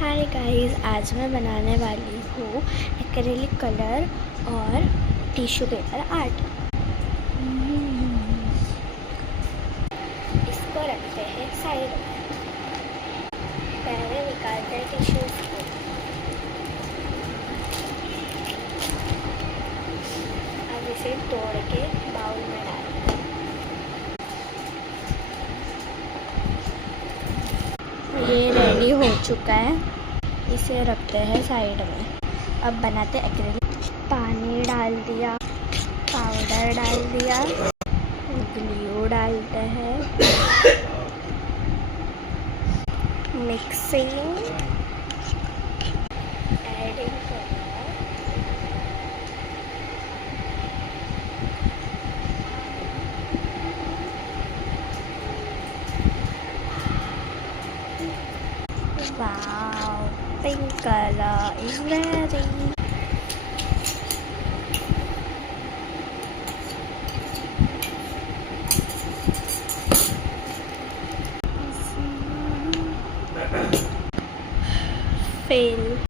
Hi guys, आज मैं बनाने वाली हूँ एक्रेलिक कलर और टिश्यू पेपर आर्ट। इसको रखते हैं साइड में। पहले निकालते हैं टिश्यूज को। अब इसे तोड़ के बाउल में डालते हैं। ये रेडी हो चुका है, इसे रखते हैं साइड में। अब बनाते एक्रेलिक। पानी डाल दिया, पाउडर डाल दिया, ग्लू डालते हैं, mixing, adding colour, wow, pink color is ready. Fill